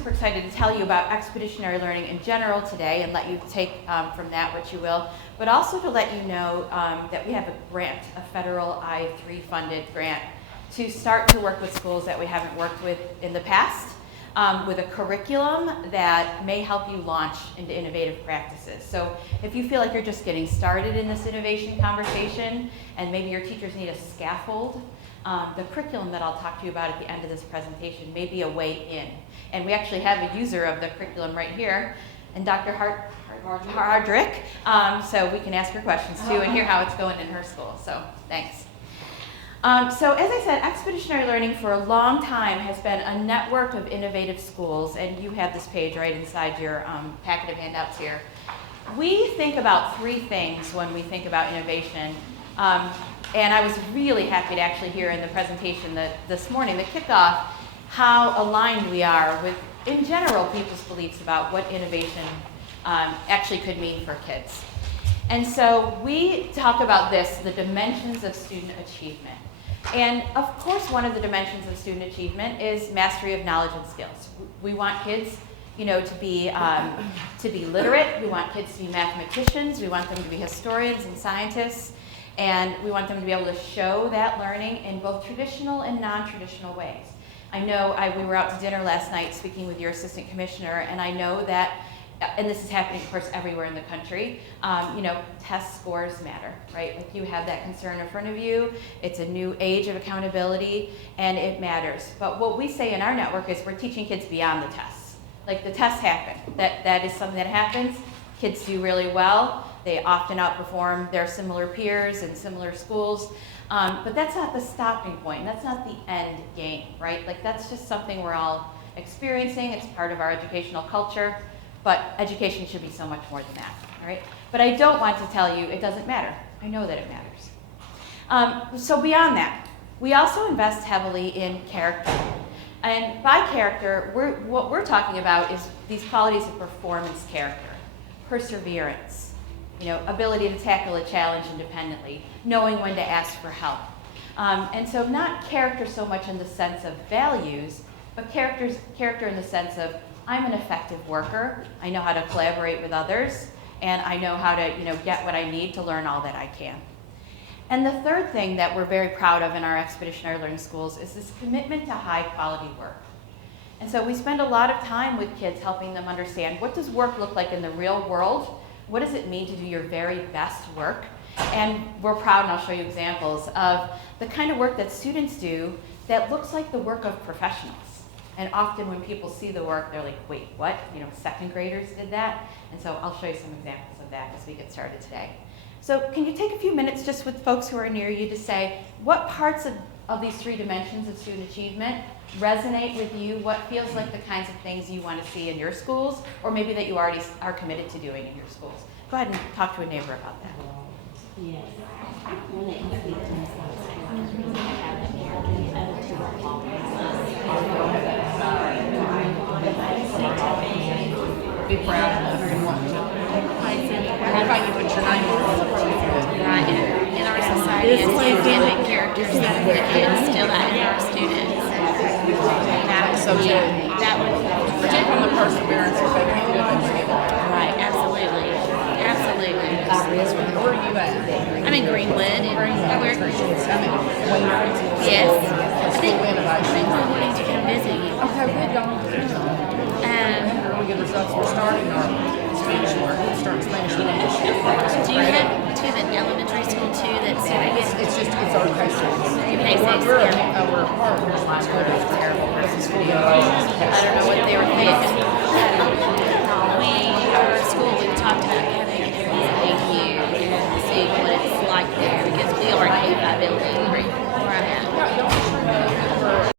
super excited to tell you about expeditionary learning in general today and let you take from that what you will, but also to let you know that we have a grant, a federal I-3 funded grant to start to work with schools that we haven't worked with in the past, with a curriculum that may help you launch into innovative practices. So if you feel like you're just getting started in this innovation conversation and maybe your teachers need a scaffold, the curriculum that I'll talk to you about at the end of this presentation may be a way in. And we actually have a user of the curriculum right here, and Dr. Hardrick, so we can ask her questions too and hear how it's going in her school. So thanks. So as I said, expeditionary learning for a long time has been a network of innovative schools, and you have this page right inside your packet of handouts here. We think about three things when we think about innovation, and I was really happy to actually hear in the presentation this morning, the kickoff, how aligned we are with, in general, people's beliefs about what innovation actually could mean for kids. And so we talk about this, the dimensions of student achievement. And of course, one of the dimensions of student achievement is mastery of knowledge and skills. We want kids, to be literate. We want kids to be mathematicians. We want them to be historians and scientists. And we want them to be able to show that learning in both traditional and non-traditional ways. I know we were out to dinner last night speaking with your assistant commissioner, and I know that, and this is happening, of course, everywhere in the country, test scores matter, right? Like you have that concern in front of you. It's a new age of accountability, and it matters. But what we say in our network is we're teaching kids beyond the tests. Like the tests happen. That is something that happens. Kids do really well. They often outperform their similar peers in similar schools. But that's not the stopping point. That's not the end game, right? Like that's just something we're all experiencing. It's part of our educational culture. But education should be so much more than that, all right? But I don't want to tell you it doesn't matter. I know that it matters. So beyond that, we also invest heavily in character. And by character, what we're talking about is these qualities of performance character, perseverance, ability to tackle a challenge independently, knowing when to ask for help. And so not character so much in the sense of values, but character in the sense of I'm an effective worker, I know how to collaborate with others, and I know how to get what I need to learn all that I can. And the third thing that we're very proud of in our expeditionary learning schools is this commitment to high quality work. And so we spend a lot of time with kids helping them understand what does work look like in the real world, what does it mean to do your very best work, and we're proud, and I'll show you examples, of the kind of work that students do that looks like the work of professionals. And often when people see the work, they're like, wait, what? Second graders did that? And so I'll show you some examples of that as we get started today. So can you take a few minutes just with folks who are near you to say, what parts of these three dimensions of student achievement resonate with you? What feels like the kinds of things you want to see in your schools, or maybe that you already are committed to doing in your schools? Go ahead and talk to a neighbor about that. Yes. Be proud of and want to. How about you put your name on? Right. In our society, it's dynamic characters that instill that in our students. So particularly the perseverance if they can't do it themselves. Right. Absolutely. Absolutely. Where are you at? I'm in Greenwood. Yes. I think we're wanting to come visit you. Okay, we're going. We get results. We're starting our Spanish work. We'll start Spanish and English. Do you have an elementary school too that's It's our case. basics? We're partners. My school is terrible. I don't know what they were thinking.